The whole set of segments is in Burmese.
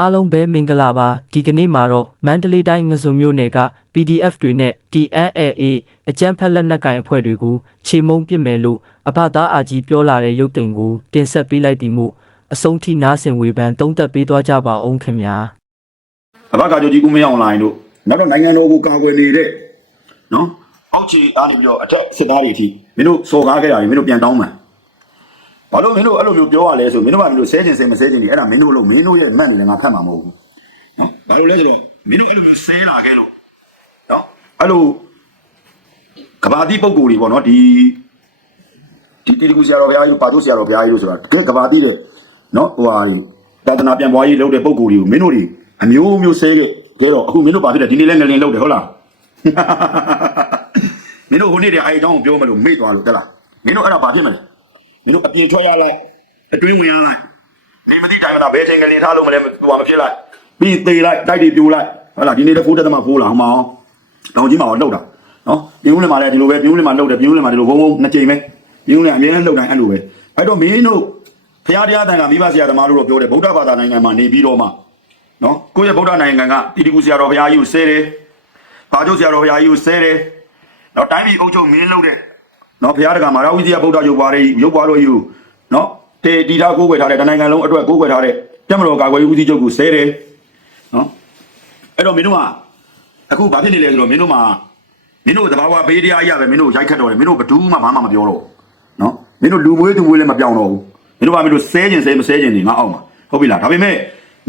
အားလုံးပဲမင်္ဂလာပါဒီကနေ့မှာတော့မန္တလေးတိုင်းငစုံမြို့နယ်က PDF တွေနဲ့ TNLA အကြမ်းဖက်လက်နက်ကိုင်အဖွဲ့တွေကိုခြေမုံပစ်မယ်လို့အဘသားအာကြီးပြောလာတဲ့ရုပ်တင်ကိုတင်ဆက်ပေးလိုက်ဒီမို့အဆုံးထိနားဆင်ဝေဖန်တုံးသက်ပေးသွားကြပါအောင်ခင်ဗျာအဘကာကြိုကြီးကူမင်းအောင်လိုင်းတို့နောက်တော့နိုင်ငံတော်ကိုကာကွယ်နေတဲ့နော်အောက်ခြေအားနေပြီးတော့အထက်စစ်သားတွေအထိမင်းတို့စော်ကားခဲ့တာတွေမင်းတို့ပြန်တောင်းမှန် ဘာလို့မင်းတို့အဲ့လိုမျိုးပြောရလဲဆိုမင်းတို့ကမင်းတို့ဆဲကျင်ဆဲမဆဲကျင်နေအဲ့ဒါမင်းတို့လို့မင်းတို့ရဲ့မှတ်နေတယ်ငါဖတ်မှာမဟုတ်ဘူးနော်ဘာလို့လဲဆိုတော့မင်းတို့အဲ့လိုမျိုးဆဲလာခဲ့လို့နော်အဲ့လိုကဘာတိပုံကိုယ်တွေပေါ့နော်ဒီဒီတီကူဆရာတော်ဘုရားကြီးတို့ပါတို့ဆရာတော်ဘုရားကြီးတို့ဆိုတာတကယ်ကဘာတိတဲ့နော်ဟိုဟာကြီးတာသနာပြန်ပွားရေးလုပ်တဲ့ပုံကိုယ်တွေကိုမင်းတို့တွေအမျိုးမျိုးဆဲခဲ့ကြတော့အခုမင်းတို့ပါဖြစ်တယ်ဒီနေ့လဲငလင်လုပ်တယ်ဟုတ်လားမင်းတို့ဟိုနေ့တည်းအဲအကြောင်းကိုပြောမလို့မေ့သွားလို့တက်လားမင်းတို့အဲ့ဒါဘာဖြစ်မလဲ မင်းတို့အပြင်ထွက်ရလိုက်အတွင်းဝင်ရလိုက်နေမသိတိုင်းမလားဘယ်ချိန်ကလေးထားလို့မလဲသူကမဖြစ်လိုက်ပြီးသေးလိုက်တိုက်တွေပြိုလိုက်ဟုတ်လားဒီနေ့လည်းဖိုးတက်သမားဖိုးလာဟောင်းမအောင်တောင်ကြီးမှာတော့လှုပ်တာနော်ပြင်းဦးလည်းမှာလည်းဒီလိုပဲပြင်းဦးလည်းမှာလှုပ်တယ်ပြင်းဦးလည်းမှာဒီလိုဘုံဘုံနှစ်ကြိမ်ပဲပြင်းဦးလည်းအမြဲတမ်းလှုပ်တိုင်းအဲ့လိုပဲအဲ့တော့မင်းတို့ဖရာတရားတန်ကမိဘဆရာသမားတို့တော့ပြောတယ်ဗုဒ္ဓဘာသာနိုင်ငံမှာနေပြီးတော့မှနော်ကိုယ့်ရဲ့ဗုဒ္ဓနိုင်ငံကတိတိကူဆရာတော်ဘုရားကြီးကိုဆဲတယ်ဘာကျုပ်ဆရာတော်ဘုရားကြီးကိုဆဲတယ်နော်တိုင်းပြည်အုပ်ချုပ်မင်းလုပ်တဲ့ နော်ဘုရားတက္ကမဟာဝိဇ္ဇာဗုဒ္ဓရုပ်ပွားတွေရုပ်ပွားလို့ယူနော်တေတီထားကိုးကွယ်ထားတဲ့တနိုင်ငံလုံးအတွက်ကိုးကွယ်ထားတဲ့တက်မတော်ကာကွယ်ရေးဦးစီးချုပ်ကိုဆဲတယ်နော်အဲ့တော့မင်းတို့ကအခုဘာဖြစ်နေလဲဆိုတော့မင်းတို့မှာမင်းတို့တဘာဝဘေးတရားကြီးရပဲမင်းတို့ရိုက်ခတ်တော့တယ်မင်းတို့ဘယ်သူမှဘာမှမပြောတော့ဘူးနော်မင်းတို့လူမွေးသူမွေးလည်းမပြောင်းတော့ဘူးမင်းတို့ကမင်းတို့ဆဲကျင်ဆဲမဆဲကျင်နေငါအောင်ပါဟုတ်ပြီလားဒါပေမဲ့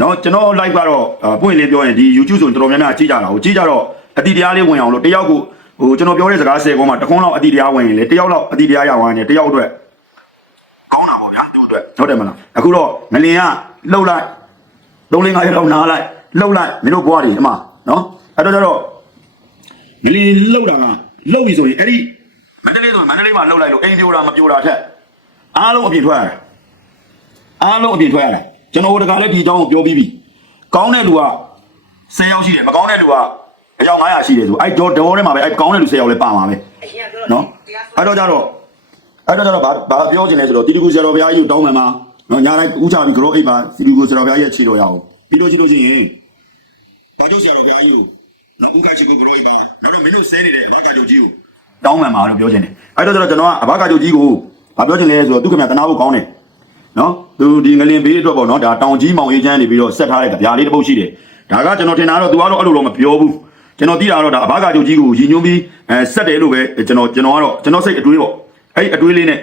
နော်ကျွန်တော် live ကတော့အာပွင့်လင်းပြောရင်ဒီ YouTube ဆိုရင်တော်တော်များများကြည့်ကြတာကိုကြည့်ကြတော့အတိတရားလေးဝင်အောင်လို့တယောက်ကို ဟိုကျွန်တော်ပြောတဲ့စကား10ကောမှာတစ်ခွန်းလောက်အတိတရားဝင်ရင်လေတယောက်လောက်အတိတရားရအောင်ရင်တယောက်အတွက်ကောင်းတာပေါ့ဗျာသူ့အတွက်ဟုတ်တယ်မလားအခုတော့ငလင်ကလှုပ်လိုက်သုံးလင်းငါးရက်လောက်နားလိုက်လှုပ်လိုက်မင်းတို့ဘွားတွေအမနော်အဲ့တော့ကျတော့ငလင်လှုပ်တာကလှုပ်ပြီဆိုရင်အဲ့ဒီမန္တလေးဆိုရင်မန္တလေးမှာလှုပ်လိုက်လို့အိမ်ပြိုတာမပြိုတာထက်အားလုံးအပြင်ထွက်ရတယ်အားလုံးအပြင်ထွက်ရတယ်ကျွန်တော်တို့တကလည်းဒီအကြောင်းကိုပြောပြီးပြီကောင်းတဲ့လူက10ယောက်ရှိတယ်မကောင်းတဲ့လူက အယောက်900ရှိတယ်ဆိုအဲ့ဒေါ်ဒေါ်ထဲမှာပဲအဲ့ကောင်းတဲ့လူ10ယောက်လည်းပါမှာပဲအရင်ကပြောနော်အဲ့တော့ကြတော့အဲ့တော့ကြတော့ဘာဘာပြောချင်လဲဆိုတော့တီတီကူဆရာတော်ဘုရားကြီးကိုတောင်းမှန်မှာနော်ညာတိုင်းဥချပြီးဂရောအိတ်ပါတီတီကူဆရာတော်ဘုရားကြီးရဲ့ခြေတော်ရအောင်ပြီးလို့ကြည့်လို့ရှိရင်ဘာကျုပ်ဆရာတော်ဘုရားကြီးကိုနော်ဥက္ကချီကိုဂရောအိတ်ပါနောက်တော့မင်းတို့ဆဲနေတယ်ဘာကကျုပ်ကြီးကိုတောင်းမှန်မှာလို့ပြောချင်တယ်အဲ့တော့ကြတော့ကျွန်တော်ကအဘာကကျုပ်ကြီးကိုဘာပြောချင်လဲဆိုတော့သူခင်ဗျာတနာဖို့ကောင်းတယ်နော်သူဒီငလင်ဘေးအတွက်ပေါ့နော်ဒါတောင်ကြီးမောင်ရေးချမ်းနေပြီးတော့ဆက်ထားတဲ့ကြပြားလေးတစ်ပုတ်ရှိတယ်ဒါကကျွန်တော်ထင်တာတော့သူကတော့အဲ့လိုတော့မပြောဘူး ကျွန်တော်သိတာတော့ဒါအဘာကကျုပ်ကြီးကိုရည်ညွှန်းပြီးအဲဆက်တယ်လို့ပဲကျွန်တော်ကျွန်တော်ကတော့ကျွန်တော်စိတ်အတွေးပေါ့အဲ့အတွေးလေးနဲ့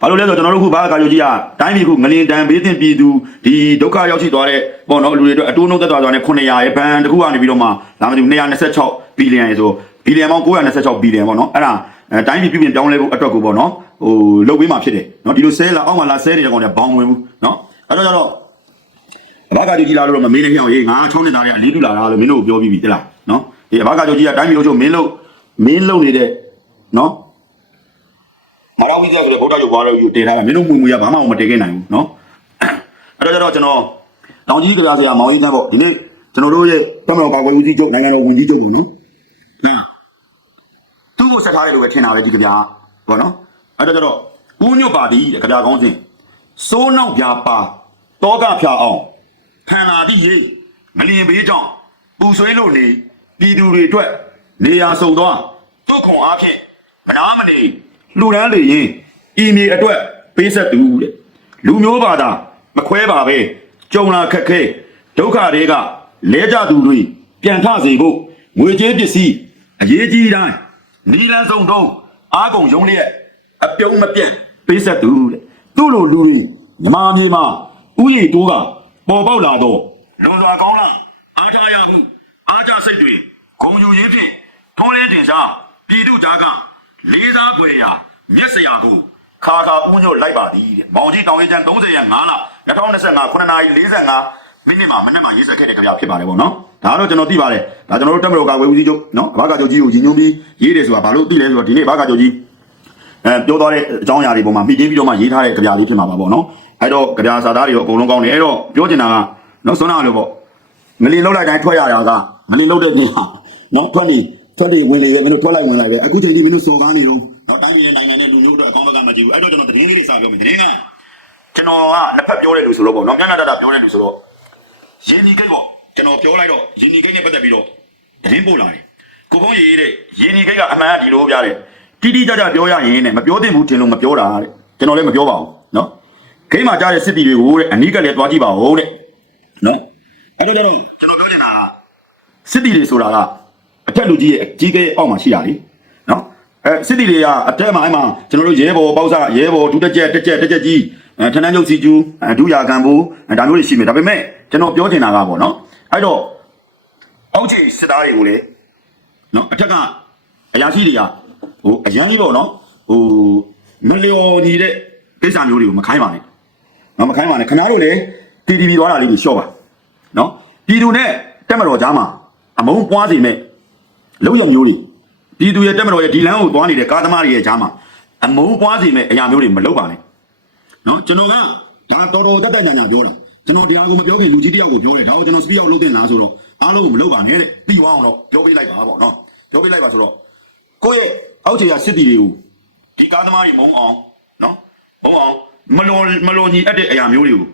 ဘာလို့လဲဆိုတော့ကျွန်တော်တို့ခုဘာကာယိုကြီးကတိုင်းပြည်ခုငလင်တန်ဘေးတင်ပြည်သူဒီဒုက္ခရောက်ရှိသွားတဲ့ပေါ့နော်လူတွေအတွက်အတိုးနှုတ်သက်သွားသွားနဲ့900ရဲ့ဘဏ်တစ်ခုကနေပြီးတော့မှလာမသိဘူး226ဘီလီယံရေဆိုဘီလီယံပေါင်း926ဘီလီယံပေါ့နော်အဲ့ဒါအဲတိုင်းပြည်ပြည်ပြင်ပြောင်းလဲဖို့အတွက်ကိုပေါ့နော်ဟိုလုတ်ပေးမှာဖြစ်တယ်နော်ဒီလိုဆဲလာအောက်မှာလာဆဲနေတဲ့ကောင်တွေဘောင်းဝင်ဘူးနော်အဲ့တော့ကျတော့အဘကာဂျိုကြီးလာလို့တော့မမေးနဲ့ပြောင်းရေးငါချုံးနေတာတွေအလေးတူလာတာလို့မင်းတို့ပြောပြီးပြီတိလား နော်ဒီအဘကချုပ်ကြီးကတိုင်းပြည်လို့ချုပ်မင်းလို့မင်းလုံနေတဲ့နော်မရဝိဇ္ဇာဆိုတဲ့ဗုဒ္ဓရုပ်ဘာလို့ယူတင်ထားတာမင်းတို့ငွေငွေကဘာမှမတည်ခဲ့နိုင်ဘူးနော်အဲ့တော့ကျတော့ကျွန်တော်တောင်ကြီးကြပြဆရာမောင်ကြီးတန်းပေါ့ဒီနေ့ကျွန်တော်တို့ရဲ့တမောကာကွယ်ဦးစီးချုပ်နိုင်ငံတော်ဝန်ကြီးချုပ်ပေါ့နော်နာသူ့ကိုဆက်ထားတယ်လို့ပဲထင်တာပဲဒီကြပြပေါ့နော်အဲ့တော့ကျတော့ဦးညွတ်ပါသည်တဲ့ကြပြကောင်းစဉ်စိုးနောက်ပြပါတောကဖြာအောင်ဖန်လာသည့်ရေမလျင်ပေးကြောင့်ပူဆွေးလို့နေ ပြည်သူတွေအတွက်နေရာစုံသွားတုတ်ခွန်အားဖြင့်မနာမနေလူရန်လေရင်ဤမြေအတွက်ပေးဆက်သူတဲ့လူမျိုးဘာသာမခွဲပါပဲကြုံလာခက်ခဲဒုက္ခတွေကလဲကြသူတွေပြန်ထစေဖို့ငွေကြေးပစ္စည်းအရေးကြီးတိုင်းနီလန်းစုံတော့အားကုန်ရုံးလျက်အပြုံးမပြတ်ပေးဆက်သူတဲ့သူ့လိုလူတွေမြမမြေမှာဥယျာဉ်တိုးကပေါ်ပေါက်လာတော့လွန်စွာကောင်းလားအားထားရမှု အားကြစိတ်တွေဂုံယူရင်းဖြင့်ထုံးလင်းတင်ရှားပြည်သူကြားကလေးစားပွေရာမျက်စရာကိုခါခါဥညွတ်လိုက်ပါသည်တဲ့မောင်ကြီးတောင်ရင်ချန်30ရက်5လ2025 9နာရီ45မိနစ်မှာမနေ့မှရေးဆက်ခဲ့တဲ့ကြပြဖြစ်ပါတယ်ဗောနော်ဒါကတော့ကျွန်တော်သိပါတယ်ဒါကျွန်တော်တို့တက်မတော်ကာဝေဦးစီးချုပ်နော်အဘကာချုပ်ကြီးကိုညီညွတ်ပြီးရေးတယ်ဆိုတာဘာလို့သိလဲဆိုတော့ဒီနေ့အဘကာချုပ်ကြီးအဲပြောသွားတဲ့အကြောင်းအရာတွေပေါ်မှာမိတင်းပြီးတော့မှရေးထားတဲ့ကြပြလေးဖြစ်မှာပါပေါ့နော်အဲ့တော့ကြပြစာသားတွေရောအကုန်လုံးကောင်းတယ်အဲ့တော့ပြောချင်တာကနော်စွမ်းနာလို့ပေါ့ငလင်လောက်လိုက်တိုင်းထွက်ရတာက ငလင်လောက်တဲ့နေဟာနော်ထွက်နေထွက်နေဝင်လေပဲမင်းတို့ထွက်လိုက်ဝင်လိုက်ပဲအခုချိန်ကြီးမင်းတို့စော်ကားနေတော့တော့တိုင်းပြည်နဲ့နိုင်ငံနဲ့လူမျိုးတို့အကောင်းဘက်ကမကြည့်ဘူးအဲ့တော့ကျွန်တော်သတင်းလေးတွေစပြောမယ်သတင်းကကျွန်တော်ကနှစ်ဖက်ပြောတဲ့လူဆိုတော့ပေါ့နော်ညညတတပြောတဲ့လူဆိုတော့ရင်းဒီကိတ်ပေါ့ကျွန်တော်ပြောလိုက်တော့ရင်းဒီကိတ်နဲ့ပတ်သက်ပြီးတော့သတင်းပို့လာတယ်ကိုကုန်းရေးတဲ့ရင်းဒီကိတ်ကအမှန်ကဒီလိုပြတယ်တိတိကျကျပြောရရင်နဲ့မပြောသင့်ဘူးထင်လို့မပြောတာတဲ့ကျွန်တော်လည်းမပြောပါဘူးနော်ဂိမ်းမှာကြားတဲ့စစ်တီတွေကိုတဲ့အနီးကလည်းတွားကြည့်ပါဦးတဲ့နော်အဲ့တော့ကျွန်တော်ကျွန်တော်ပြောချင်တာက စစ်တီတွေဆိုတာကအထက်လူကြီးရဲ့အကြီးကဲအောက်မှာရှိတာလေနော်အဲစစ်တီတွေကအထက်မှာအဲ့မှာကျွန်တော်တို့ရဲဘော်ပေါက်စားရဲဘော်ဒုတက်ကြက်တက်ကြက်တက်ကြက်ကြီးအဲထန်းတန်းကျုပ်စီကျူးအဲဒုရာခံဘူးအဲဒါမျိုးတွေရှိမယ်ဒါပေမဲ့ကျွန်တော်ပြောချင်တာကပေါ့နော်အဲ့တော့အောက်ခြေစစ်သားတွေကိုလေနော်အထက်ကအရာရှိတွေကဟိုအရန်ကြီးပေါ့နော်ဟိုမလျော်ညီတဲ့ကိစ္စမျိုးတွေကိုမခိုင်းပါနဲ့နော်မခိုင်းပါနဲ့ခင်ဗျားတို့လေတီတီဗီသွားတာလေးကိုရှော့ပါနော်ပြည်သူနဲ့တက်မတော်ကြားမှာ အမုန်းပွားစေမဲ့လောက်ရမျိုးတွေပြည်သူရဲ့တက်မတော်ရဲ့ဒီလမ်းကိုသွားနေတဲ့ကားသမားတွေရဲ့ကြားမှာအမုန်းပွားစေမဲ့အရာမျိုးတွေမလုပ်ပါနဲ့နော်ကျွန်တော်ကဒါတော်တော်တက်တက်ညာညာပြောတာကျွန်တော်တရားကိုမပြောခင်လူကြီးတယောက်ကိုပြောတယ်ဒါကိုကျွန်တော်စပီးအောင်လုပ်တင်လားဆိုတော့အားလုံးကိုမလုပ်ပါနဲ့တဲ့ပြီးသွားအောင်တော့ပြောပေးလိုက်ပါပေါ့နော်ပြောပေးလိုက်ပါဆိုတော့ကိုယ့်ရဲ့အောက်ခြေရစစ်တီတွေကိုဒီကားသမားတွေမုန်းအောင်နော်မုန်းအောင်မလွန်မလွန်ကြီးအပ်တဲ့အရာမျိုးတွေကို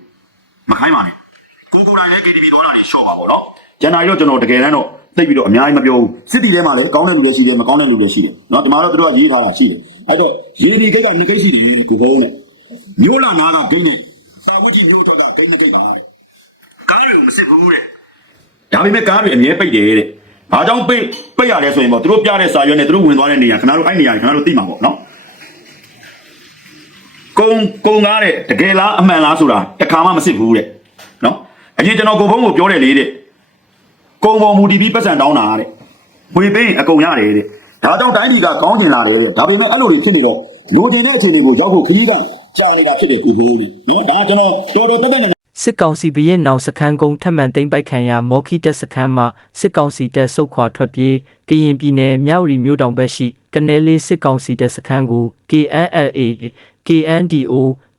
မခိုင်းပါနဲ့ကိုကိုယ်တိုင်လည်း KTV သွားတာတွေရှော့ပါပေါ့နော် ဂျန်နာရီတော့ကျွန်တော်တကယ်တမ်းတော့သိပြီးတော့အများကြီးမပြောဘူးစစ်တီထဲမှာလည်းကောင်းတဲ့လူတွေရှိတယ်မကောင်းတဲ့လူတွေရှိတယ်နော်ဒီမှာတော့သူတို့ကရေးထားတာရှိတယ်အဲ့တော့ရေးဒီကိတ်ကနှစ်ကိတ်ရှိတယ်ကိုကုန်းနဲ့မျိုးလာနာကဂိတ်နဲ့စာဝတ်ကြီးမျိုးတော့ကဂိတ်နှစ်ကိတ်ထားတယ်ကားတွေမစစ်ဘူးတဲ့ဒါပေမဲ့ကားတွေအမြဲပိတ်တယ်တဲ့ဘာကြောင့်ပိတ်ပိတ်ရလဲဆိုရင်ပေါ့သူတို့ပြတဲ့စာရွက်နဲ့သူတို့ဝင်သွားတဲ့နေရာခင်ဗျားတို့အဲ့နေရာခင်ဗျားတို့သိမှာပေါ့နော်ကုံကုံကားတဲ့တကယ်လားအမှန်လားဆိုတာတခါမှမစစ်ဘူးတဲ့နော်အရင်ကျွန်တော်ကိုဖုံးကိုပြောတယ်လေတဲ့ ကုံပေါ်မူတီပြီးပတ်စံတောင်းတာတဲ့ဝေပေးရင်အကုန်ရတယ်တဲ့ဒါကြောင့်တိုင်းပြည်ကကောင်းကျင်လာတယ်တဲ့ဒါပေမဲ့အဲ့လိုတွေဖြစ်နေတော့လိုချင်တဲ့အခြေအနေကိုရောက်ဖို့ခရီးကကြာနေတာဖြစ်တယ်ကိုဘိုးကြီးနော်ဒါကျွန်တော်တော်တော်တက်တက်နေစစ်ကောင်စီဘရင်နောင်စခန်းကုန်းထပ်မံသိမ်းပိုက်ခံရမော်ခီတက်စခန်းမှာစစ်ကောင်စီတပ်ဆုတ်ခွာထွက်ပြေးကရင်ပြည်နယ်မြောက်ရီမြို့တောင်ဘက်ရှိကနယ်လေးစစ်ကောင်စီတပ်စခန်းကို KNLA KNDO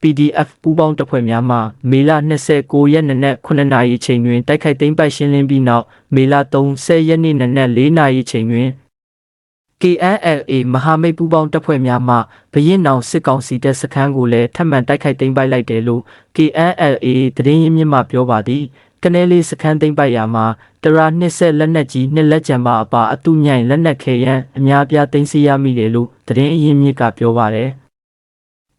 PDF ပူးပေါင်းတပ်ဖွဲ့များမှမေလ29ရက်နေ့နက်9နာရီချိန်တွင်တိုက်ခိုက်သိမ်းပိုက်ရှင်းလင်းပြီးနောက်မေလ30ရက်နေ့နနက်4နာရီချိန်တွင် KNLA မဟာမိတ်ပူးပေါင်းတပ်ဖွဲ့များမှဘရင်နောင်စစ်ကောင်စီတပ်စခန်းကိုလည်းထပ်မံတိုက်ခိုက်သိမ်းပိုက်လိုက်တယ်လို့ KNLA သတင်းရင်းမြစ်မှပြောပါသည်ကနဲလေးစခန်းသိမ်းပိုက်ရာမှာတရာနှစ်ဆက်လက်နက်ကြီးနှစ်လက်ကျန်ပါအပါအတုမြိုင်လက်နက်ခဲယမ်းအများပြားသိမ်းဆည်းရမိတယ်လို့သတင်းအရင်းမြစ်ကပြောပါတယ်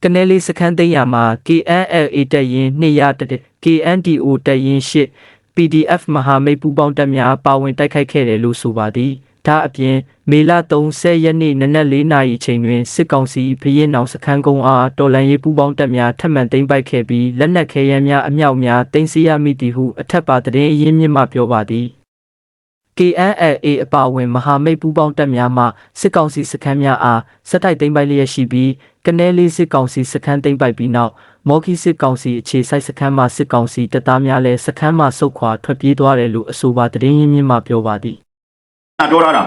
ကနဲလေးစခန်းသိမ်းရာမှာ KNLA တပ်ရင်း200တက် KNDO တပ်ရင်း8 PDF မဟာမိတ်ပူးပေါင်းတပ်များပါဝင်တိုက်ခိုက်ခဲ့တယ်လို့ဆိုပါသည်ဒါအပြင်မေလ30ရက်နေ့နနက်4နာရီချိန်တွင်စစ်ကောင်စီဖရင်နောင်စခန်းကုန်းအားတော်လန်ရေးပူးပေါင်းတပ်များထပ်မံသိမ်းပိုက်ခဲ့ပြီးလက်နက်ခဲယမ်းများအမြောက်များတင်စီရမိသည်ဟုအထက်ပါသတင်းအရင်းမြစ်မှပြောပါသည် KNLA အပါအဝင်မဟာမိတ်ပူးပေါင်းတပ်များမှစစ်ကောင်စီစခန်းများအားစစ်တိုက်သိမ်းပိုက်လျက်ရှိပြီးကနဲလေးစစ်ကောင်စီစခန်းသိမ်းပိုက်ပြီးနောက်မော်ခီစစ်ကောင်စီအခြေစိုက်စခန်းမှစစ်ကောင်စီတပ်သားများလည်းစခန်းမှဆုတ်ခွာထွက်ပြေးသွားတယ်လို့အဆိုပါသတင်းရင်းမြစ်မှပြောပါသည်ပြောထားတာ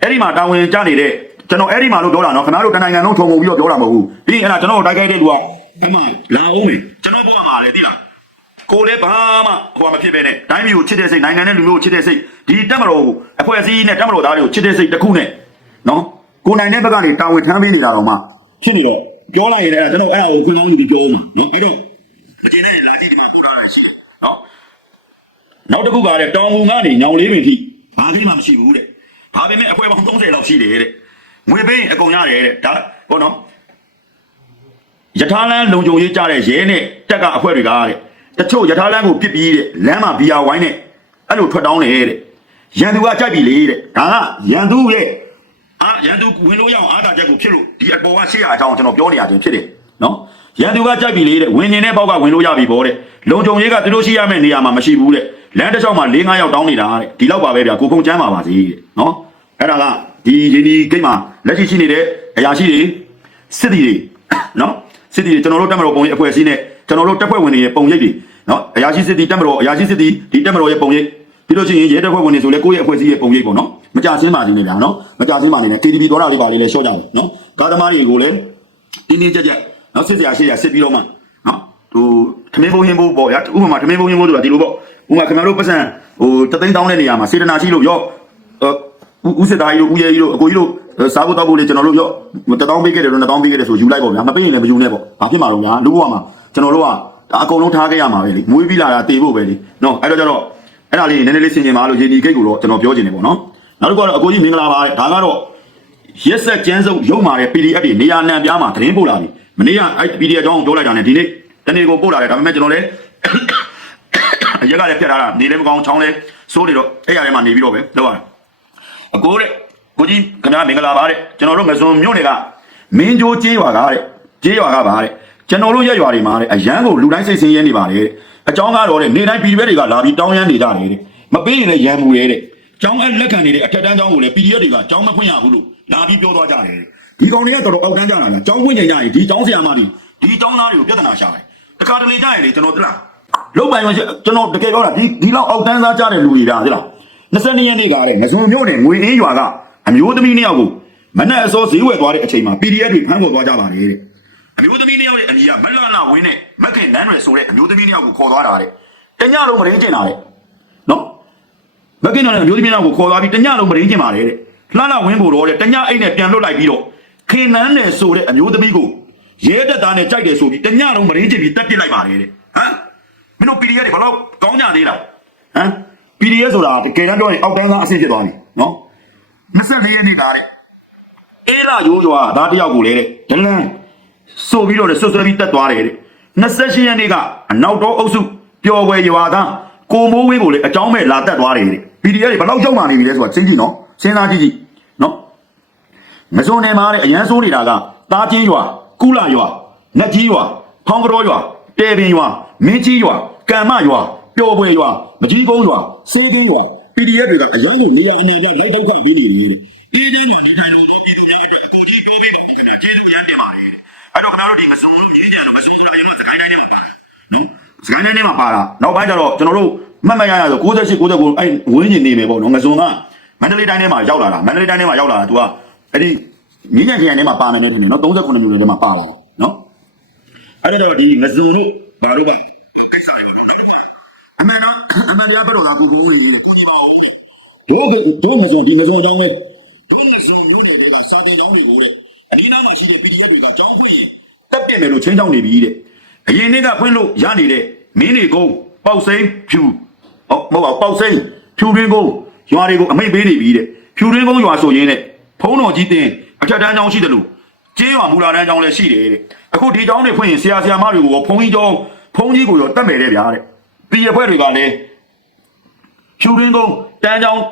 အဲ့ဒီမှာတာဝန်ကျနေတဲ့ကျွန်တော်အဲ့ဒီမှာလို့ပြောတာနော်ခင်ဗျားတို့တနိုင်ငံလုံးထုံပုံပြီးတော့ပြောတာမဟုတ်ဘူးပြီးရင်အဲ့ဒါကျွန်တော်တို့တိုက်ခိုက်တဲ့လူကအဲ့မှာလာအောင်မေကျွန်တော်ဘဝမှာလေသိလား ကိုလည်းဘာမှဟိုမဖြစ်ပဲနဲ့တိုင်းပြည်ကိုချစ်တဲ့စိတ်နိုင်ငံနဲ့လူမျိုးကိုချစ်တဲ့စိတ်ဒီတက်မတော်ကိုအဖွဲ့အစည်းနဲ့တက်မတော်သားတွေကိုချစ်တဲ့စိတ်တစ်ခုနဲ့နော်ကိုနိုင်တဲ့ဘက်ကနေတာဝန်ထမ်းပေးနေတာတော့မှဖြစ်နေတော့ပြောလိုက်ရင်လည်းကျွန်တော်အဲ့ဒါကိုခွင့်ကောင်းယူပြီးပြောအောင်နော်အဲ့တော့အကျဉ်းလေးလာကြည့်ဒီမှာပို့ထားတာရှိတယ်နော်နောက်တစ်ခုကတဲ့တောင်ငူကနေညောင်လေးပင်ထိဘာသိမှမရှိဘူးတဲ့ဒါပေမဲ့အဖွဲပေါင်း30လောက်ရှိတယ်တဲ့ငွေပေးရင်အကုန်ရတယ်တဲ့ဒါဘောနော်ယထာလန်းလုံကြုံရေးကြတဲ့ရဲနဲ့တက်ကအဖွဲတွေကတဲ့ တချို့ယထာလန်းကိုပြစ်ပြီးတဲ့လမ်းမှာဘီယာဝိုင်းနဲ့အဲ့လိုထွက်တောင်းတယ်တဲ့ရန်သူကကြိုက်ပြီလေတဲ့ဒါကရန်သူရဲ့အာရန်သူဝင်လို့ရအောင်အားတာချက်ကိုဖြစ်လို့ဒီအပေါ်ကရှေ့ရအကြောင်းကျွန်တော်ပြောနေရခြင်းဖြစ်တယ်နော်ရန်သူကကြိုက်ပြီလေတဲ့ဝင်နေတဲ့ဘောက်ကဝင်လို့ရပြီဗောတဲ့လုံကြုံရေးကသူတို့ရှိရမယ့်နေရာမှာမရှိဘူးတဲ့လမ်းတစ်လျှောက်မှာ၄၅ယောက်တောင်းနေတာတဲ့ဒီလောက်ပါပဲဗျာကိုဖုံချမ်းပါပါစေတဲ့နော်အဲ့ဒါကဒီရင်းဒီဂိတ်မှာလက်ရှိရှိနေတဲ့အရာရှိတွေစစ်တီတွေနော် စစ်တီတွေကျွန်တော်တို့တက်မတော်ပုံရိပ်အဖွဲ့အစည်းနဲ့ကျွန်တော်တို့တက်ဖွဲ့ဝင်တွေရဲ့ပုံရိပ်တွေနော်အရာရှိစစ်တီတက်မတော်အရာရှိစစ်တီဒီတက်မတော်ရဲ့ပုံရိပ်ပြီးလို့ရှိရင်ရဲတပ်ဖွဲ့ဝင်တွေဆိုလဲကိုယ့်ရဲ့အဖွဲ့အစည်းရဲ့ပုံရိပ်ပေါ့နော်မကြဆင်းပါနေနဲ့ဗျာနော်မကြဆင်းပါနေနဲ့ KTV တော်တာလေးပါလေးလဲရှော့ကြတယ်နော်ကားသမားတွေကိုလည်းတင်းတင်းကြပ်ကြပ်နော်စစ်စရာရှိရစစ်ပြီးတော့မှနော်ဟိုထမင်းဘုံဟင်းဘိုးပေါ့ဗျာဥပမာထမင်းဘုံဟင်းဘိုးဆိုတာဒီလိုပေါ့ဥပမာခင်ဗျားတို့ပတ်စံဟိုတသိန်းတောင်းတဲ့နေရာမှာစေတနာရှိလို့ရော့ ဦးဦးစစ်သားကြီးတို့ဦးရဲကြီးတို့အကိုကြီးတို့စားဖို့တောက်ဖို့လေကျွန်တော်တို့ရော့တတောင်းပေးခဲ့တယ်လို့နှစ်တောင်းပေးခဲ့တယ်ဆိုယူလိုက်ပေါ့ဗျာမပေးရင်လည်းမယူနဲ့ပေါ့ဘာဖြစ်မှာတော့ဗျာလူဘဝမှာကျွန်တော်တို့ကဒါအကုန်လုံးထားခဲ့ရမှာပဲလေမွေးပြီးလာတာတေဖို့ပဲလေနော်အဲ့တော့ကျတော့အဲ့ဒါလေးနည်းနည်းလေးဆင်ခြင်ပါလို့ရေဒီဂိတ်ကိုတော့ကျွန်တော်ပြောချင်တယ်ပေါ့နော်နောက်တစ်ခုကတော့အကိုကြီးမင်္ဂလာပါဒါကတော့ရက်ဆက်ကျန်းစုပ်ရုံမာတဲ့ PDF တွေနေရာနံပြားမှာသတင်းပို့လာပြီမနေ့ကအဲ့ PDF အကြောင်းကိုပြောလိုက်တာနဲ့ဒီနေ့တနေ့ကိုပို့လာတယ်ဒါပေမဲ့ကျွန်တော်လည်းအရက်ကလည်းပြတ်ထားတာနေလည်းမကောင်းချောင်းလည်းစိုးနေတော့အဲ့ရထဲမှာနေပြီးတော့ပဲလောက်ရတာ အကိုတဲ့ကိုကြီးခင်ဗျားမင်္ဂလာပါတဲ့ကျွန်တော်တို့မစုံမြို့နယ်ကမင်းကျိုးကျေးရွာကတဲ့ကျေးရွာကပါတဲ့ကျွန်တော်တို့ရက်ရွာတွေမှာတဲ့အရန်ကိုလူတိုင်းစိတ်ဆင်းရဲနေပါတယ်တဲ့အကြောင်းကတော့တဲ့နေတိုင်း PDF တွေကလာပြီးတောင်းရမ်းနေကြတယ်တဲ့မပေးရင်လည်းရန်မှုရဲတဲ့ကျောင်းအဲ့လက်ခံနေတဲ့အထက်တန်းကျောင်းကိုလည်း PDF တွေကကျောင်းမဖွင့်ရဘူးလို့လာပြီးပြောသွားကြတယ်တဲ့ဒီကောင်တွေကတော်တော်အောက်တန်းကြတာလားကျောင်းဖွင့်ချိန်ကြရင်ဒီကျောင်းဆရာမတွေဒီကျောင်းသားတွေကိုပြဿနာရှာတယ်တခါတလေကြရင်လေကျွန်တော်တလားလုံးပိုင်ဝင်ကျွန်တော်တကယ်ပြောတာဒီဒီလောက်အောက်တန်းစားကြတဲ့လူတွေဒါသိလား 22ရက်နေ့ကတဲ့ငစုံမြို့နယ်ငွေအင်းရွာကအမျိုးသမီးနှစ်ယောက်ကိုမနက်အစောဈေးဝယ်သွားတဲ့အချိန်မှာ PDF တွေဖမ်းခေါ်သွားကြပါတယ်တဲ့အမျိုးသမီးနှစ်ယောက်ရဲ့အမည်ကမလနာဝင်းနဲ့မခင်နန်းရွယ်ဆိုတဲ့အမျိုးသမီးနှစ်ယောက်ကိုခေါ်သွားတာတဲ့တညလုံးမရင်းကျင်တာတဲ့နော်မခင်နန်းနဲ့အမျိုးသမီးနှစ်ယောက်ကိုခေါ်သွားပြီးတညလုံးမရင်းကျင်ပါတယ်တဲ့လှလှဝင်းကိုတော့တဲ့တညအိတ်နဲ့ပြန်လွတ်လိုက်ပြီးတော့ခင်နန်းနယ်ဆိုတဲ့အမျိုးသမီးကိုရဲတပ်သားနဲ့ကြိုက်တယ်ဆိုပြီးတညလုံးမရင်းကျင်ပြီးတပ်ပစ်လိုက်ပါတယ်တဲ့ဟမ်မင်းတို့ PDF တွေဘယ်တော့ကောင်းကြသေးလားဟမ် PDF ဆိုတာတကယ်တမ်းပြောရင်အောက်တန်းသားအဆင့်ဖြစ်သွားပြီနော်24ရက်နေ့ကတဲ့အေးလာရိုးရွာဒါတယောက်ကိုလေတဲ့ဒလန်ဆိုပြီးတော့လေဆွဆွဲပြီးတက်သွားတယ်တဲ့28ရက်နေ့ကအနောက်တော့အုပ်စုပျော်ဝယ်ရွာသားကိုမိုးဝင်းကိုလေအကြောင်းမဲ့လာတက်သွားတယ်တဲ့ PDF တွေဘယ်တော့ရောက်လာနေပြီလဲဆိုတာသိကြည့်နော်စဉ်းစားကြည့်ကြည့်နော်မစုံနယ်မှာတဲ့အရန်ဆိုးနေတာကတားချင်းရွာကုလရွာနက်ကြီးရွာဖောင်းကတော်ရွာတဲပင်ရွာမင်းကြီးရွာကံမရွာ ပျော်ပွေရွာမကြီးကုန်းရွာစေးကင်းရွာ PDF တွေကအရန်ကိုနေရာအနေနဲ့လိုက်တော့ခပြီးနေပြီတဲ့ဒီကျင်းမှာနေထိုင်လို့တို့ပြည်သူများအတွက်အကူကြီးကိုပြီးတော့ခဏကျေးဇူးရမ်းတင်ပါတယ်တဲ့အဲ့တော့ခင်ဗျားတို့ဒီမစုံလို့မြည်ကြတော့မစုံဆိုတာအရင်ကစကိုင်းတိုင်းထဲမှာပါနော်စကိုင်းတိုင်းထဲမှာပါတာနောက်ပိုင်းကျတော့ကျွန်တော်တို့မှတ်မှတ်ရရဆို68 69အဲ့ဝင်းကျင်နေမယ်ပေါ့နော်မစုံကမန္တလေးတိုင်းထဲမှာရောက်လာတာမန္တလေးတိုင်းထဲမှာရောက်လာတာ तू ကအဲ့ဒီမြင်းငယ်ခရိုင်ထဲမှာပါနေတယ်ထင်တယ်နော်39မြို့နယ်ထဲမှာပါလာတယ်နော်အဲ့ဒါတော့ဒီမဇွန်တို့ဘာတို့ပါကိစ္စတွေလုပ်တာ အမေနော်အမေတရားပြတော့လာကူကူလေးတို့ကတို့မဇွန်ဒီမဇွန်အကြောင်းပဲတို့မဇွန်မြို့နယ်တွေကစာတင်ကျောင်းတွေကိုတဲ့အနီးနားမှာရှိတဲ့ PDF တွေကကျောင်းဖွင့်ရင်တက်ပြစ်မယ်လို့ချင်းချောင်းနေပြီတဲ့အရင်နေ့ကဖွင့်လို့ရနေတဲ့မင်းနေကုန်းပေါက်စိမ်းဖြူဟုတ်မဟုတ်ပါပေါက်စိမ်းဖြူရင်းကုန်းရွာတွေကိုအမိတ်ပေးနေပြီတဲ့ဖြူရင်းကုန်းရွာဆိုရင်တဲ့ဖုံးတော်ကြီးတင်အထက်တန်းကျောင်းရှိတယ်လို့ကျေးရွာမူလာတန်းကျောင်းလည်းရှိတယ်တဲ့အခုဒီကျောင်းတွေဖွင့်ရင်ဆရာဆရာမတွေကိုဘုံကြီးကျောင်းဘုံကြီးကိုရောတတ်မယ်တဲ့ဗျာတဲ့ ဒီရဖွဲ့တွေကလည်းဖြူရင်းကုန်းတန်းချောင်း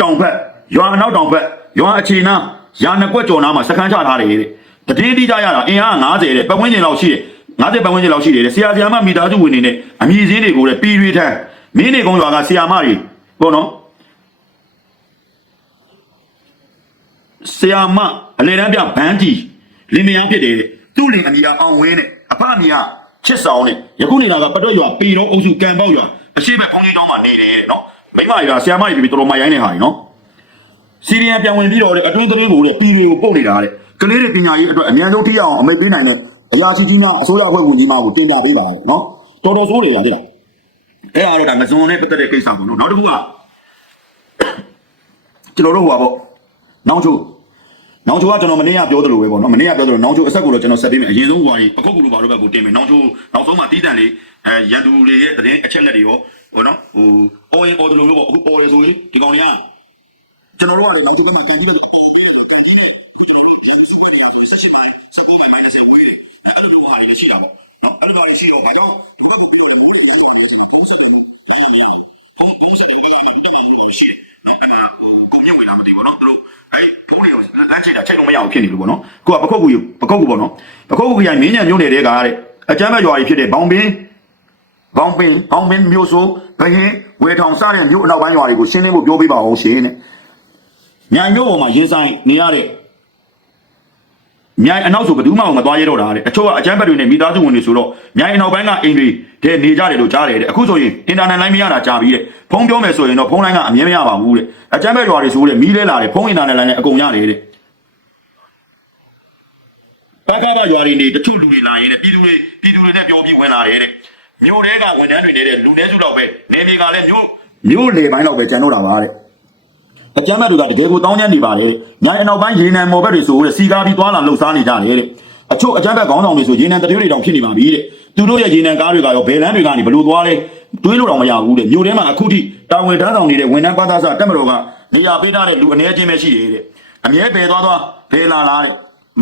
တောင်ဘက်ရွာအနောက်တောင်ဘက်ရွာအခြေနာရာနှစ်ကွက်ကျော်နာမှာစခန်းချထားတယ်တဲ့တတိတိကြရတာအင်အား90တဲ့ပတ်ဝန်းကျင်လောက်ရှိတယ်90ပတ်ဝန်းကျင်လောက်ရှိတယ်တဲ့ဆရာဆရာမမိသားစုဝင်နေနဲ့အမည်စင်းတွေကိုတဲ့ပြည်ရွေးထမ်းမင်းနေကုန်းရွာကဆရာမတွေပေါ့နော်ဆရာမအလေတန်းပြဘန်းကြီးလင်မယားဖြစ်တယ်တဲ့သူ့လင်အမည်ကအောင်ဝင်းနဲ့အဖအမည်က ချစ်ဆောင်နဲ့ယခုနေတာကပတွက်ရွာပေတော့အုပ်စုကံပေါက်ရွာအရှိဘက်ဘုန်းကြီးတော်မှာနေတယ်တဲ့နော်မိမတွေကဆရာမတွေပြီးတော်တော်မရိုင်းနေဟာကြီးနော်စီရီယံပြန်ဝင်ပြီးတော့လေအတွင်းသတင်းကိုလေပြည်တွေကိုပုတ်နေတာတဲ့ကလေးတွေပညာရေးအတွက်အများဆုံးထိအောင်အမိတ်ပေးနိုင်တဲ့အရာရှိကြီးများအစိုးရအဖွဲ့ဝင်ကြီးများကိုတင်ပြပေးပါနော်တော်တော်ဆိုးနေတာတိလားအဲ့အားတော့ဒါငစုံနဲ့ပတ်သက်တဲ့ကိစ္စပေါ့နော်နောက်တစ်ခုကကျွန်တော်တို့ဟိုပါပေါ့နောင်ချို နောင်ချိုကကျွန်တော်မနေ့ကပြောသလိုပဲပေါ့နော်မနေ့ကပြောသလိုနောင်ချိုအဆက်ကိုတော့ကျွန်တော်ဆက်ပေးမယ်အရင်ဆုံးဟိုပါကြီးပကုတ်ကူလိုပါတော့ဘက်ကိုတင်မယ်နောင်ချိုနောက်ဆုံးမှတီးတန်လေးအဲရန်သူတွေရဲ့သတင်းအချက်လက်တွေရောဟိုနော်ဟိုအော်ရင်အော်တယ်လို့လို့ပေါ့အခုအော်ရဆိုရင်ဒီကောင်တွေကကျွန်တော်တို့ကလည်းနောက်တစ်ပတ်မှာကန်ပြီးတော့ပုံပေးရဆိုကန်ပြီးနဲ့ကျွန်တော်တို့ရန်သူစုခွဲနေရဆိုရင်18ပိုင်း19ပိုင်း minus ဝေးတယ်အဲ့လိုလိုဟာတွေရှိတာပေါ့နော်အဲ့လိုတော့ရှိတော့ဘာကြောင့်ဒီဘက်ကိုပြီးတော့လည်းမိုးတွေလည်းနေနေဆိုတော့ဘုံဆက်တယ်မှုဘာရမလဲ ဘုံဘုံဆက်တယ်ဘယ်မှာတက်နေလို့မရှိတယ်နော်အဲ့မှာဟိုကုံမြင့်ဝင်လာမသိဘူးနော်သူတို့အဲ့ဘုံတွေရောလမ်းချိန်တာချိန်လို့မရအောင်ဖြစ်နေလို့ပေါ့နော်ကိုကပခုတ်ကူပခုတ်ကူပေါ့နော်ပခုတ်ကူကြီးမင်းညံမျိုးနေတဲ့ကားတဲ့အကျမ်းဘက်ရွာကြီးဖြစ်တဲ့ဘောင်ပင်းဘောင်ပင်ဘောင်ပင်မျိုးဆိုဘရင်ဝေထောင်စတဲ့မြို့အနောက်ပိုင်းရွာတွေကိုရှင်းလင်းဖို့ပြောပေးပါအောင်ရှင်တဲ့မြိုင်မြို့ပေါ်မှာရင်ဆိုင်နေရတဲ့ မြိုင်အနောက်ဆိုဘယ်သူမှမသွားရတော့တာတဲ့အချို့ကအကျမ်းဘက်တွေနဲ့မိသားစုဝင်တွေဆိုတော့မြိုင်အနောက်ပိုင်းကအိမ်တွေတဲ့နေကြတယ်လို့ကြားတယ်တဲ့အခုဆိုရင်အင်တာနက်လိုင်းမရတာကြားပြီးတဲ့ဖုန်းပြောမယ်ဆိုရင်တော့ဖုန်းလိုင်းကအမြဲမရပါဘူးတဲ့အကျမ်းဘက်ရွာတွေဆိုတဲ့မီးလဲလာတယ်ဖုန်းအင်တာနက်လိုင်းနဲ့အကုန်ရတယ်တဲ့ဘက်ကဘရွာတွေနေတချို့လူတွေလာရင်လည်းပြည်သူတွေပြည်သူတွေနဲ့ပြောပြီးဝင်လာတယ်တဲ့မြို့တဲကဝန်ထမ်းတွေနေတဲ့လူနည်းစုတော့ပဲနေမြေကလည်းမြို့မြို့လေပိုင်းတော့ပဲကျန်တော့တာပါတဲ့ အကျမ်းမဲ့တွေကတကယ်ကိုတောင်းကျမ်းနေပါတယ်တဲ့ညာအနောက်ပိုင်းရေနံမော်ဘက်တွေဆိုတဲ့စီကားပြီးသွားလာလှုပ်ရှားနေကြတယ်တဲ့အချို့အကျမ်းဘက်ခေါင်းဆောင်တွေဆိုရေနံတရွေတွေတောင်ဖြစ်နေပါပြီတဲ့သူတို့ရဲ့ရေနံကားတွေကရောဘယ်လမ်းတွေကနေဘလို့သွားလဲတွေးလို့တော့မရဘူးတဲ့မြို့ထဲမှာအခုထိတာဝန်ထမ်းဆောင်နေတဲ့ဝန်ထမ်းပါသားစတက်မတော်ကနေရာပေးထားတဲ့လူအနေချင်းပဲရှိတယ်တဲ့အမြဲပယ်သွားသွားဖယ်လာလားတဲ့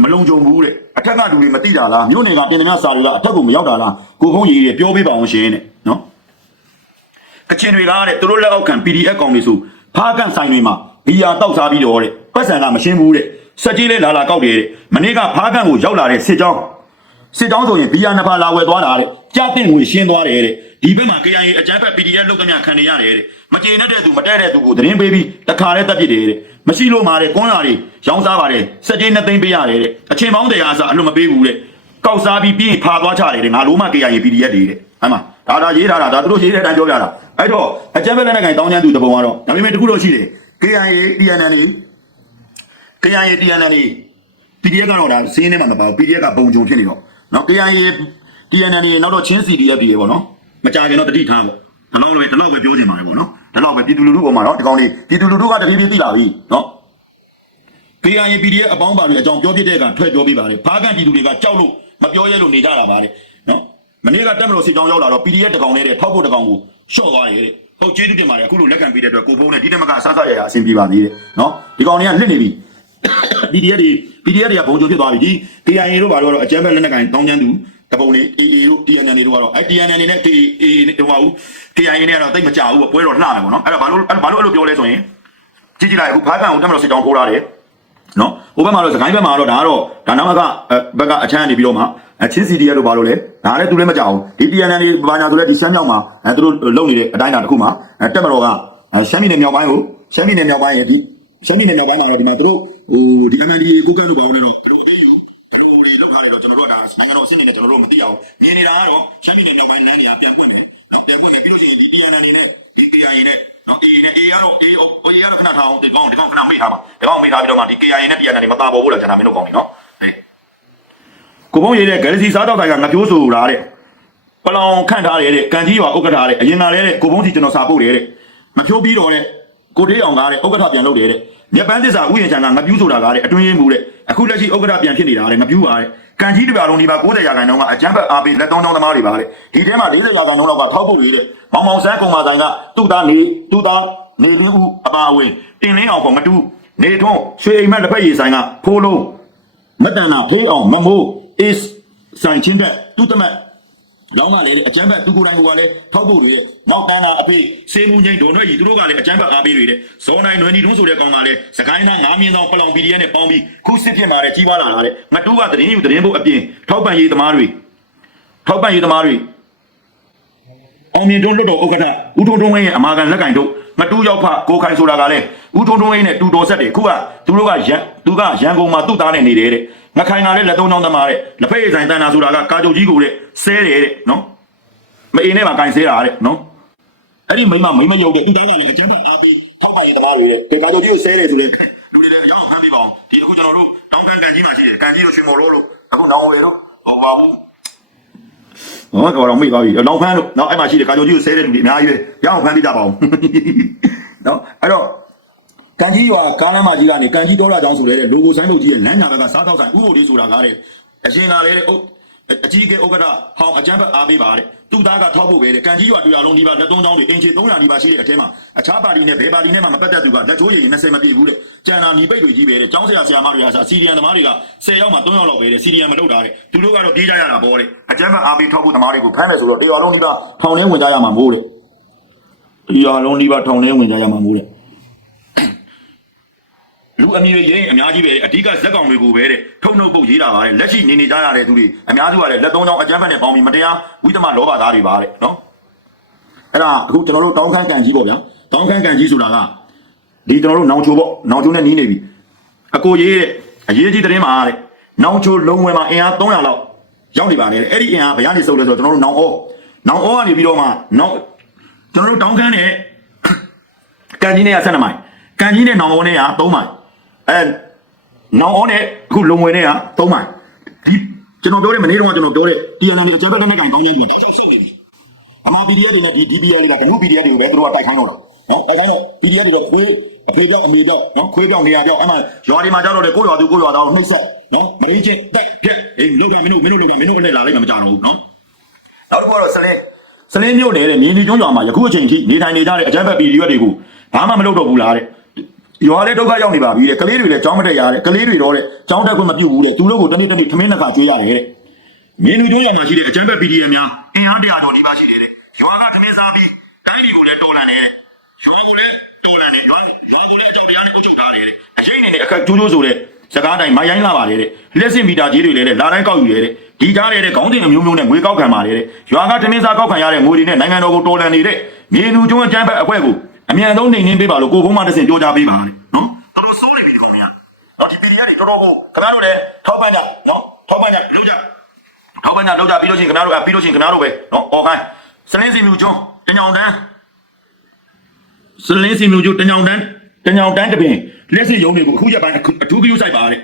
မလုံခြုံဘူးတဲ့အထက်ကလူတွေမသိတာလားမြို့နယ်ကပြင်သမျှစာတွေကအထက်ကိုမရောက်တာလားကိုဖုံးကြီးတွေပြောပေးပါအောင်ရှင်တဲ့နော်ကချင်တွေကတဲ့သူတို့လက်အောက်ခံ PDF ကောင်တွေဆို ဖားကန်ဆိုင်တွေမှာဘီယာတောက်စားပြီးတော့တဲ့ပတ်စံကမရှင်းဘူးတဲ့စက်ကြီးလေးလာလာကောက်တယ်တဲ့မနေ့ကဖားကန်ကိုရောက်လာတဲ့စစ်ကြောင်းစစ်ကြောင်းဆိုရင်ဘီယာနှစ်ဖာလာဝယ်သွားတာတဲ့ကြားတင်ငွေရှင်းသွားတယ်တဲ့ဒီဘက်မှာ KIA အကြမ်းဖက် PDF လောက်သမျှခံနေရတယ်တဲ့မကျေနပ်တဲ့သူမတဲတဲ့သူကိုသတင်းပေးပြီးတခါတည်းတက်ပစ်တယ်တဲ့မရှိလို့မှာတဲ့ကွန်းလာတွေရောင်းစားပါတယ်စက်ကြီးနှစ်သိန်းပေးရတယ်တဲ့အချိန်ပေါင်းတရားအစားအလွတ်မပေးဘူးတဲ့ကောက်စားပြီးပြီးရင်ဖာသွားချတယ်တဲ့ငါလိုမှ KIA PDF တွေတဲ့ဟမ်မှာဒါဒါရေးထားတာဒါသူတို့ရေးတဲ့အတိုင်းပြောပြတာ အဲ့တော့အကြမ်းဖက်လက်နက်ကိုင်တောင်းကျမ်းသူတပုံကတော့ဒါပေမဲ့တခုတော့ရှိတယ် KIA PNN နေ KIA TNN နေ PDF ကတော့ဒါစင်းနေမှာမပါဘူး PDF ကပုံကြုံဖြစ်နေတော့နော် KIA TNN နေနောက်တော့ချင်း CDF တွေပေါ့နော်မကြခင်တော့တတိထားပေါ့ဒါတော့လည်းဒီလောက်ပဲပြောချင်ပါတယ်ပေါ့နော်ဒါတော့ပဲပြည်သူလူထုပေါ်မှာတော့ဒီကောင်လေးပြည်သူလူထုကတပြေးပြေးသိလာပြီနော် KIA PDF အပေါင်းပါတွေအကြောင်းပြောပြတဲ့ကထွက်ပြောပြပါတယ်ဖားကန်ပြည်သူတွေကကြောက်လို့မပြောရဲလို့နေကြတာပါတဲ့နော် မနေ့ကတက်မလို့စစ်ကြောင်းရောက်လာတော့ PDF တကောင်နဲ့တဲ့ထောက်ဖို့တကောင်ကိုရှော့သွားတယ်တဲ့ဟုတ်ကျေးဇူးတင်ပါတယ်အခုလိုလက်ခံပေးတဲ့အတွက်ကိုဖုန်းနဲ့ဒီတက်မကအစားစားရရအဆင်ပြေပါသေးတယ်နော်ဒီကောင်တွေကလစ်နေပြီ PDF တွေ PDF တွေကဘုံကြိုဖြစ်သွားပြီဒီ KIA တို့ဘာလို့တော့အကြမ်းဖက်လက်နက်ကိုင်တောင်းချမ်းသူတပုံလေး AA တို့ TNN တွေတို့ကတော့အဲ TNN တွေနဲ့ AA တို့ဟာဘူး KIA နဲ့ကတော့တိတ်မကြဘူးပေါ့ပွဲတော့လှမယ်ပေါ့နော်အဲ့တော့ဘာလို့ဘာလို့အဲ့လိုပြောလဲဆိုရင်ကြည့်ကြည့်လိုက်အခုဖားကန်ကိုတက်မလို့စစ်ကြောင်းထိုးလာတယ် နော်ဟိုဘက်မှာတော့စကိုင်းဘက်မှာတော့ဒါကတော့ဒါနောက်ဘက်ကဘက်ကအချမ်းနေပြီးတော့မှအချင်းစီတီရတို့ဘာလို့လဲဒါလည်းသူလည်းမကြောက်ဘူးဒီ TNN တွေဘာညာဆိုလဲဒီဆမ်းမြောက်မှာအဲသူတို့လုံနေတဲ့အတိုင်းအတာတစ်ခုမှာအဲတက်မတော်ကရှမ်းပြည်နယ်မြောက်ပိုင်းကိုရှမ်းပြည်နယ်မြောက်ပိုင်းရဲ့ဒီရှမ်းပြည်နယ်မြောက်ပိုင်းမှာတော့ဒီမှာသူတို့ဟိုဒီ MND ကိုကဲလို့ပါအောင်လည်းတော့ဘယ်လိုအေးယူဘယ်လိုတွေလောက်လာတယ်တော့ကျွန်တော်တို့ကနိုင်ငံတော်အဆင့်နဲ့ကျွန်တော်တို့မသိအောင်မြင်နေတာကတော့ရှမ်းပြည်နယ်မြောက်ပိုင်းလမ်းတွေကပြန်ပွင့်တယ်နော်ပြန်ပွင့်တယ်ပြီးလို့ရှိရင်ဒီ TNN တွေနဲ့ဒီ KIA နဲ့ နော် AA နဲ့ AA ကတော့ AA အော် AA ကတော့ခဏထားအောင်ဒီကောင်ဒီကောင်ခဏမိထားပါဒီကောင်မိထားပြီးတော့မှဒီ KIA နဲ့ TNN တွေမသားပေါ်ဘူးလားကျွန်တော်မင်းတို့ကောင်းပြီနော်ဟဲ့ကိုဘုံရေးတဲ့ Galaxy စားတော့တိုင်းကငပြိုးဆိုတာတဲ့ပလောင်ခန့်ထားတယ်တဲ့ကန်ကြီးရွာဥက္ကဋ္ဌတဲ့အရင်ကလည်းတဲ့ကိုဘုံစီကျွန်တော်စာပို့တယ်တဲ့မဖြိုးပြီးတော့တဲ့ကိုတေးအောင်ကားတဲ့ဥက္ကဋ္ဌပြန်လုပ်တယ်တဲ့မြပန်းသစ္စာဥယျာဉ်ချန်ကငပြူးဆိုတာကားတဲ့အတွင်းရင်းမှုတဲ့အခုလက်ရှိဥက္ကဋ္ဌပြန်ဖြစ်နေတာတဲ့ငပြူးပါတဲ့ကန်ကြီးတပြားလုံးဒီပါ90ရာခိုင်နှုန်းကအကြမ်းဖက်အားပေးလက်သုံးချောင်းသမားတွေပါတဲ့ဒီထဲမှာ40ရာခိုင်နှုန်းလောက်ကထောက်ပို့ရေးတဲ့ မောင်မောင်ဆန်းကုံမာဆိုင်ကသူ့သားနေသူ့သားနေလေးဦးအပါအဝင်တင်လင်းအောင်ပေါ်မတူနေထွန်းရွှေအိမ်မက်လက်ဖက်ရည်ဆိုင်ကဖိုးလုံးမတန်နာဖေးအောင်မမိုး is ဆိုင်ချင်းတဲ့သူတမက်လောင်းကလည်းအကျမ်းဘက်သူကိုယ်တိုင်ကလည်းထောက်ဖို့တွေရဲ့နောက်တန်းတာအဖေစေမှုချင်းဒုံရွက်ကြီးသူတို့ကလည်းအကျမ်းဘက်အားပေးတွေတဲ့ဇော်နိုင်နွယ်နီတွန်းဆိုတဲ့ကောင်ကလည်းစကိုင်းသားငါးမြင်းသောပလောင် PDF နဲ့ပေါင်းပြီးခုစစ်ဖြစ်มาတဲ့ကြီးပွားလာတာတဲ့ငတူးကသတင်းယူသတင်းဖို့အပြင်ထောက်ပံ့ရေးသမားတွေထောက်ပံ့ရေးသမားတွေ အောင်မြင်တွန်းလွတ်တော်ဥက္ကဋ္ဌဦးထုံထုံဝင်းရဲ့အမာခံလက်ကင်တို့မတူးရောက်ဖကိုခိုင်ဆိုတာကလည်းဦးထုံထုံဝင်းနဲ့တူတော်ဆက်တယ်ခုကသူတို့ကရန်သူကရန်ကုန်မှာသူ့သားနဲ့နေတယ်တဲ့ငခိုင်ကလည်းလက်သုံးချောင်းသမားတဲ့လက်ဖက်ရည်ဆိုင်တန်တာဆိုတာကကာကြုတ်ကြီးကိုတဲ့ဆဲတယ်တဲ့နော်မအင်းနဲ့ပါကင်ဆဲတာတဲ့နော်အဲ့ဒီမိမမိမရုပ်တဲ့သူ့သားကလည်းအကျမ်းဖတ်အားပေးထောက်ပံ့ရေးသမားတွေတဲ့ကာကြုတ်ကြီးကိုဆဲတယ်ဆိုတဲ့လူတွေလည်းရောက်ဖမ်းပေးပါအောင်ဒီအခုကျွန်တော်တို့တောင်းကန်ကန်ကြီးမှာရှိတယ်ကန်ကြီးတို့ရွှေမော်လို့လို့အခုနောင်ဝေတို့ဟောပါဘူး ဟောကတော့မိသွားပြီလောင်ဖန်းလို့နော်အဲ့မှာရှိတယ်ကာကြိုကြီးကိုဆဲတဲ့လူတွေအများကြီးပဲရအောင်ဖန်းပြကြပါဦးနော်အဲ့တော့ကန်ကြီးရွာကားလမ်းမကြီးကနေကန်ကြီးတော်လာတောင်းဆိုလဲတဲ့ logo ဆိုင်လုပ်ကြီးရဲ့လမ်းညာဘက်ကစားတော့ဆိုင်ဥပဒေဆိုတာကားတဲ့အရှင်လာလဲတဲ့အုပ် အကြီးကဲဥက္ကဋ္ဌဟောင်းအကျမ်းဘက်အားပေးပါတဲ့သူ့သားကထောက်ဖို့ပဲတဲ့ကန်ကြီးရွာတရားလုံးဒီပါလက်သုံးချောင်းတွေအင်ချေ300ဒီပါရှိတဲ့အထဲမှာအခြားပါတီနဲ့ဘယ်ပါတီနဲ့မှမပတ်သက်သူကလက်ချိုးရည်20မပြည့်ဘူးတဲ့ကျန်တာညီပိတ်တွေကြီးပဲတဲ့ကျောင်းဆရာဆရာမတွေကဆိုစီရီယန်သမားတွေက10ရောက်မှ3ရောက်လောက်ပဲတဲ့စီရီယန်မလုပ်တာတဲ့သူတို့ကတော့ပြေးကြရတာပေါ့တဲ့အကျမ်းဘက်အားပေးထောက်ဖို့သမားတွေကိုဖမ်းမယ်ဆိုတော့တရားလုံးဒီပါထောင်ထဲဝင်ကြရမှာမို့တဲ့တရားလုံးဒီပါထောင်ထဲဝင်ကြရမှာမို့တဲ့ လူအမည်ရင်းအများကြီးပဲအဓိကဇက်ကောင်တွေကိုပဲတဲ့ထုံနှုတ်ပုတ်ရေးတာပါတဲ့လက်ရှိနေနေကြရတဲ့သူတွေအများစုကလည်းလက်သုံးချောင်းအကြမ်းဖက်နဲ့ပေါင်းပြီးမတရားဝိသမလောဘသားတွေပါတဲ့နော်အဲ့ဒါအခုကျွန်တော်တို့တောင်းခမ်းကန်ကြီးပေါ့ဗျာတောင်းခမ်းကန်ကြီးဆိုတာကဒီကျွန်တော်တို့နောင်ချိုပေါ့နောင်ချိုနဲ့နီးနေပြီအကိုရေးတဲ့အရေးကြီးသတင်းမှာတဲ့နောင်ချိုလုံဝင်မှာအင်အား300လောက်ရောက်နေပါလေတဲ့အဲ့ဒီအင်အားဘယ်ကနေစုပ်လဲဆိုတော့ကျွန်တော်တို့နောင်အောနောင်အောကနေပြီးတော့မှနောင်ကျွန်တော်တို့တောင်းခမ်းနဲ့ကန်ကြီးနဲ့က12မိုင်ကန်ကြီးနဲ့နောင်အောနဲ့က3မိုင် အဲနောင်အောနဲ့အခုလုံဝင်နဲ့က3မိုင်ဒီကျွန်တော်ပြောတဲ့မနေ့တော့ကျွန်တော်ပြောတဲ့ TNN တွေအကြမ်းဖက်လက်နက်ကန်ကောင်းကြီးတွေတောက်ချောက်ဆိတ်နေတယ်အမေ PDF တွေနဲ့ဒီ DPL တွေကဘယ်လို PDF တွေကိုပဲသူတို့ကတိုက်ခိုင်းတော့တာနော်တိုက်ခိုင်းတော့ PDF တွေခွေးအဖေပြောက်အမေပြောက်နော်ခွေးပြောက်နေရပြောက်အဲ့မှာရွာဒီမှာကြောက်တော့လေကိုရွာသူကိုရွာသားကိုနှိမ့်ဆက်နော်မရင်းချင်းတက်ပြက်အေးလောက်တာမင်းတို့မင်းတို့လောက်တာမင်းတို့လည်းလာလိုက်မှာမကြတော့ဘူးနော်နောက်တစ်ခုကတော့စလင်းစလင်းမြို့နယ်တဲ့မြေနီကျွန်းရွာမှာယခုအချိန်ထိနေထိုင်နေကြတဲ့အကြမ်းဖက်ပြည်ရွက်တွေကိုဘာမှမလုပ်တော့ဘူးလားတဲ့ ရွာလည်းဒုက္ခရောက်နေပါပြီတဲ့ကလေးတွေလည်းကြောင်းမတက်ရတဲ့ကလေးတွေတော့တဲ့ကြောင်းတက်ခွင့်မပြုဘူးတဲ့သူတို့ကိုတနေ့တနေ့ထမင်းနှစ်ခါကျွေးရတယ်တဲ့မြေနီကျွန်းရွာမှာရှိတဲ့အကြမ်းဖက် PDF များအင်အားတရာကျော်နေပါရှိတယ်တဲ့ရွာကထမင်းစားပြီးတိုင်းပြည်ကိုလည်းတိုးလာတယ်ရွာကိုလည်းတိုးလာတယ်ရွာရွာကိုလည်းကြောင်တရားနဲ့ပုတ်ချုပ်ထားတယ်တဲ့အချိန်နဲ့အခက်ကျိုးကျိုးဆိုတဲ့စကားတိုင်းမရိုင်းလာပါတယ်တဲ့လက်စင်မီတာကြီးတွေလည်းလာတိုင်းကောက်ယူတယ်တဲ့ဒီကြားတဲ့ခေါင်းစဉ်အမျိုးမျိုးနဲ့ငွေကောက်ခံပါတယ်တဲ့ရွာကထမင်းစားကောက်ခံရတဲ့ငွေတွေနဲ့နိုင်ငံတော်ကိုတော်လှန်နေတဲ့မြေလူကျွန်းအကြမ်းဖက်အဖွဲ့ကို အမြန်ဆုံးနှိမ်နှင်းပေးပါလို့ကိုဘုံမတဆင်ပြောကြားပေးပါတဲ့နော်တော်တော်ဆိုးနေပြီခင်ဗျာတော့ဒီပြည်ရည်တော်တော်ကိုခင်ဗျားတို့လည်းထောက်ပံ့ကြနော်ထောက်ပံ့ကြလုပ်ကြထောက်ပံ့ကြလုပ်ကြပြီးလို့ချင်းခင်ဗျားတို့ပြီးလို့ချင်းခင်ဗျားတို့ပဲနော်အော်ခိုင်းစလင်းစီမြူကျွန်းတညောင်တန်းစလင်းစီမျိုးကျိုးတညောင်တန်းတညောင်တန်းတပင်လက်စစ်ရုံးတွေကိုအခုရက်ပိုင်းအခုအထူးပြုဆိုင်ပါတဲ့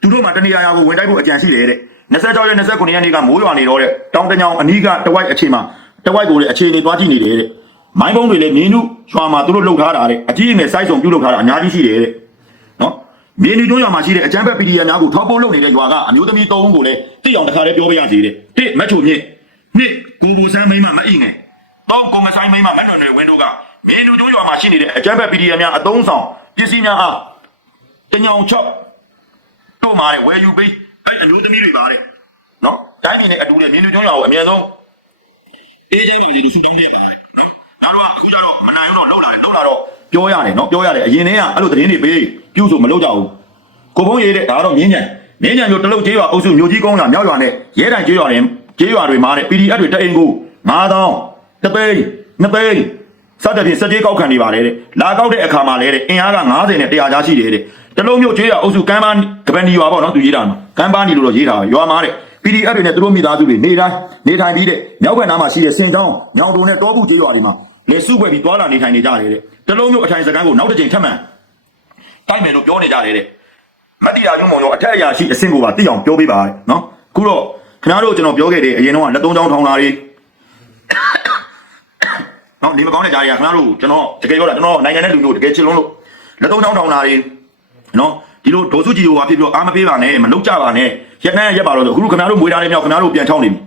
သူတို့မှတနေရာရာကိုဝင်တိုက်ဖို့အကြံရှိတယ်တဲ့26ရက်29ရက်နေ့ကမိုးရွာနေတော့တဲ့တောင်တညောင်အနီးကတဝိုက်အခြေမှာတဝိုက်ကိုလည်းအခြေအနေသွားကြည့်နေတယ်တဲ့ မိုင်းပုံးတွေလည်းမြင်းနုရွာမှာသူတို့လှုပ်ထားတာတဲ့အကြီးအငယ်စိုက်ဆောင်ပြုလုပ်ထားတာအများကြီးရှိတယ်တဲ့နော်မြင်းနုတွန်းရွာမှာရှိတဲ့အကျန်းဘက် PDF များကိုထောက်ပို့လုပ်နေတဲ့ရွာကအမျိုးသမီး၃ဦးကိုလည်းတိအောင်တစ်ခါလေးပြောပြရစီတဲ့တစ်မက်ချိုမြင့်နှစ်ကိုဘူဆန်းမိန်းမမအိငယ်တောင်းကွန်မဆိုင်မိန်းမမက်တော်နယ်ဝင်းတို့ကမြေလူကျိုးရွာမှာရှိနေတဲ့အကြမ်းဖက် PDF များအသုံးဆောင်ပစ္စည်းများအားတညောင်ချော့တို့မှာတဲ့ဝယ်ယူပေးအဲ့အမျိုးသမီးတွေပါတဲ့နော်တိုင်းပြည်နဲ့အတူနဲ့မြေလူကျိုးရွာကိုအမြန်ဆုံးအေးချမ်းပါစေလို့ဆုတောင်းပေးပါတယ် နော်နောက်တော့အခုကျတော့မနိုင်တော့လောက်လာတယ်လောက်လာတော့ပြောရတယ်နော်ပြောရတယ်အရင်တည်းကအဲ့လိုသတင်းတွေပေးပြုဆိုမလုပ်ကြဘူးကိုဖုံးရေးတဲ့ဒါကတော့မြင်းညံမြင်းညံမျိုးတလုတ်ကျေးရွာအုပ်စုမျိုးကြီးကုန်းရွာမြောက်ရွာနဲ့ရဲတိုင်ကျေးရွာတွေကျေးရွာတွေမှာတဲ့ PDF တွေတအိမ်ကို9000တသိန်းနှစ်သိန်းစသဖြင့်စက်ကြီးကောက်ခံနေပါတယ်တဲ့လာကောက်တဲ့အခါမှာလဲတဲ့အင်အားက90နဲ့100ကြားရှိတယ်တဲ့တလုံးမျိုးကျွေးရအုပ်စုကမ်းပါကပန်ဒီရွာပေါ့နော်သူရေးတာမှာကမ်းပါနီလို့တော့ရေးတာပဲရွာမှာတဲ့ PDF တွေနဲ့သူတို့မိသားစုတွေနေတိုင်းနေထိုင်ပြီးတဲ့မြောက်ဘက်နားမှာရှိတဲ့စင်ချောင်းညောင်တုံနဲ့တောဘူးကျေးရွာတွေမှာ လေစုပွဲပြီးတွာလာနေထိုင်နေကြတယ်တဲ့တလုံးမျိုးအထိုင်စကန်းကိုနောက်တစ်ချိန်ထပ်မံတိုက်မယ်လို့ပြောနေကြတယ်တဲ့မတ်တီရာညုံမောင်ရောအထက်အရာရှိအဆင့်ကိုပါသိအောင်ပြောပေးပါတဲ့နော်ခုတော့ခင်ဗျားတို့ကျွန်တော်ပြောခဲ့တဲ့အရင်တော့လက်သုံးချောင်းထောင်လာတွေနော်နေမကောင်းတဲ့ကြားတွေကခင်ဗျားတို့ကျွန်တော်တကယ်ပြောတာကျွန်တော်နိုင်ငံနဲ့လူမျိုးတကယ်ချစ်လုံးလို့လက်သုံးချောင်းထောင်လာတွေနော်ဒီလိုဒေါ်စုကြည်ကိုပါဖြစ်ပြီးအားမပေးပါနဲ့မလုပ်ကြပါနဲ့ရက်နှမ်းရက်ပါတော့ဆိုအခုခင်ဗျားတို့မွေးထားတဲ့မြောက်ခင်ဗျားတို့ပြန်ထောင်းနေပြီ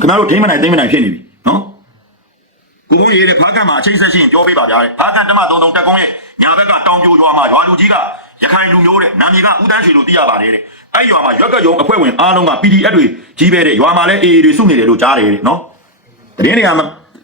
ခင်ဗျားတို့ဒိမ့်မနိုင်ဒိမ့်မနိုင်ဖြစ်နေပြီနော် ကိုဘုန်းကြီးတဲ့ဖားကံမှာအချိန်ဆက်ရှင်ပြောပေးပါဗျာတဲ့ဖားကံတမသုံးသုံးတက်ကုန်းရဲ့ညာဘက်ကတောင်ပြိုရွာမှာရွာလူကြီးကရခိုင်လူမျိုးတဲ့နာမည်ကဦးတန်းရွှေလို့သိရပါတယ်တဲ့အဲ့ရွာမှာရွက်ကယုံအဖွဲ့ဝင်အားလုံးက PDF တွေကြီးပဲတဲ့ရွာမှာလည်း AA တွေစုနေတယ်လို့ကြားတယ်တဲ့နော်တရင်တွေကမ